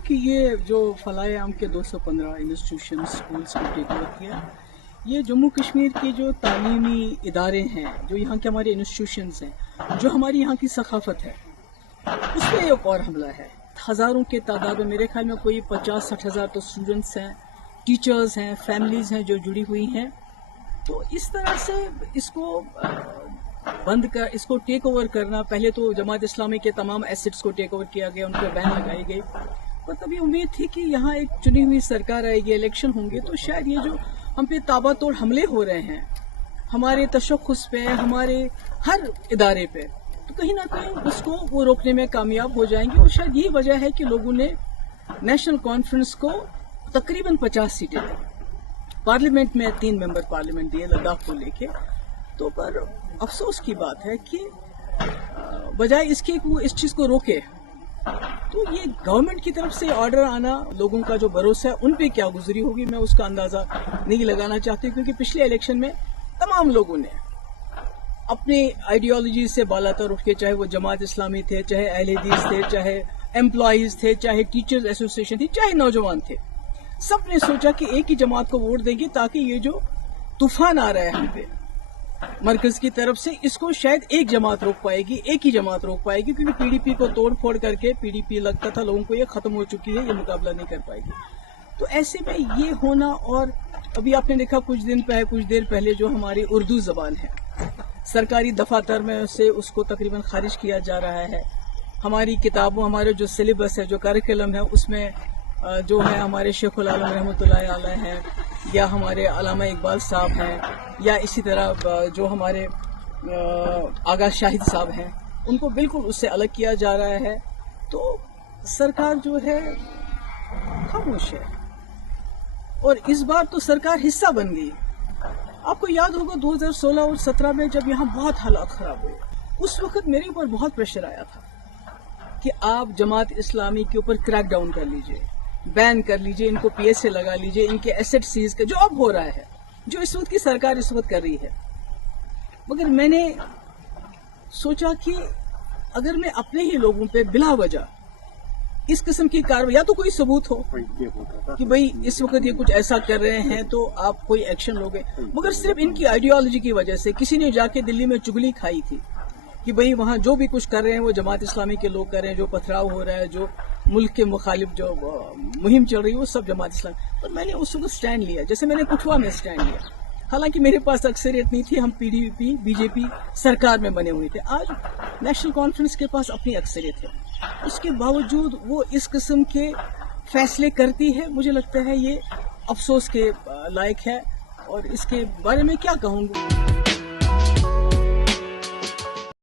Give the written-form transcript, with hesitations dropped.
कि ये जो फलाए आम के 215 इंस्टीट्यूशन स्कूल्स को टेक ओवर किया, ये जम्मू कश्मीर के जो तालीमी इदारे हैं, जो यहाँ के हमारे इंस्टीट्यूशंस हैं, जो हमारी यहाँ की सकाफत है, उस पर एक और हमला है। हज़ारों के तादाद में, मेरे ख्याल में कोई 50-60 हज़ार तो स्टूडेंट्स हैं, टीचर्स हैं, फैमिलीज़ हैं जो जुड़ी हुई हैं। तो इस तरह से इसको बंद कर, इसको टेक ओवर करना, पहले तो जमात इस्लामी के तमाम एसेट्स को टेक ओवर किया गया, उन पर बैन लगाई गई। पर तभी उम्मीद थी कि यहाँ एक चुनी हुई सरकार आएगी, इलेक्शन होंगे, तो शायद ये जो हम पे ताबड़तोड़ हमले हो रहे हैं, हमारे तशख़्ख़ुस पे, हमारे हर इदारे पे, तो कहीं ना कहीं उसको वो रोकने में कामयाब हो जाएंगे। और शायद यही वजह है कि लोगों ने नेशनल कॉन्फ्रेंस को तकरीबन 50 सीटें दी, पार्लियामेंट में 3 मेंबर पार्लियामेंट दिए लद्दाख को लेके। तो पर अफसोस की बात है कि बजाय इसके कि वो इस चीज़ को रोके, तो ये गवर्नमेंट की तरफ से ऑर्डर आना, लोगों का जो भरोसा है उन पे क्या गुजरी होगी, मैं उसका अंदाज़ा नहीं लगाना चाहती। क्योंकि पिछले इलेक्शन में तमाम लोगों ने अपनी आइडियोलॉजी से बालातर उठ के, चाहे वो जमात इस्लामी थे, चाहे अहले हदीस थे, चाहे एम्प्लॉयज़ थे, चाहे टीचर्स एसोसिएशन थी, चाहे नौजवान थे, सब ने सोचा कि एक ही जमात को वोट देंगे ताकि ये जो तूफान आ रहा है हम पे मरकज की तरफ से, इसको शायद एक जमात रोक पाएगी, एक ही जमात रोक पाएगी। क्योंकि पीडीपी को तोड़ फोड़ करके, पीडीपी लगता था लोगों को ये खत्म हो चुकी है, ये मुकाबला नहीं कर पाएगी। तो ऐसे में ये होना, और अभी आपने देखा कुछ देर पहले जो हमारी उर्दू जबान है, सरकारी दफातर में से उसको तकरीबन खारिज किया जा रहा है। हमारी किताबों, हमारे जो सिलेबस है, जो करिकुलम है, उसमें जो है हमारे शेखुल आलम रहमतुल्लाह अलैह हैं, या हमारे अल्लामा इकबाल साहब हैं, या इसी तरह जो हमारे आगा शाहिद साहब हैं, उनको बिल्कुल उससे अलग किया जा रहा है। तो सरकार जो है खामोश है, और इस बार तो सरकार हिस्सा बन गई। आपको याद होगा 2016 और 17 में जब यहाँ बहुत हालात खराब हुए, उस वक्त मेरे ऊपर बहुत प्रेशर आया था कि आप जमात इस्लामी के ऊपर क्रैक डाउन कर लीजिए, बैन कर लीजिए, इनको पीएसए लगा लीजिए, इनके एसेट सीज कर, जो अब हो रहा है, जो इस वक्त की सरकार इस वक्त कर रही है। मगर मैंने सोचा कि अगर मैं अपने ही लोगों पे बिला वजह इस किस्म की कार्रवाई, या तो कोई सबूत हो कि भाई इस वक्त ये कुछ ऐसा कर रहे हैं तो आप कोई एक्शन लोगे, मगर सिर्फ इनकी आइडियोलॉजी की वजह से किसी ने जाके दिल्ली में चुगली खाई थी कि भाई वहाँ जो भी कुछ कर रहे हैं वो जमात इस्लामी के लोग कर रहे हैं, जो पथराव हो रहा है, जो मुल्क के मुखालिफ जो मुहिम चल रही है, वो सब जमात इस्लामी। तो मैंने उस वक्त स्टैंड लिया, जैसे मैंने कुठवा में स्टैंड लिया। हालांकि मेरे पास अक्सरियत नहीं थी, हम पीडीपी बीजेपी सरकार में बने हुए थे। आज नेशनल कॉन्फ्रेंस के पास अपनी अक्सरियत है, उसके बावजूद वो इस किस्म के फैसले करती है। मुझे लगता है ये अफसोस के लायक है, और इसके बारे में क्या कहूँगा।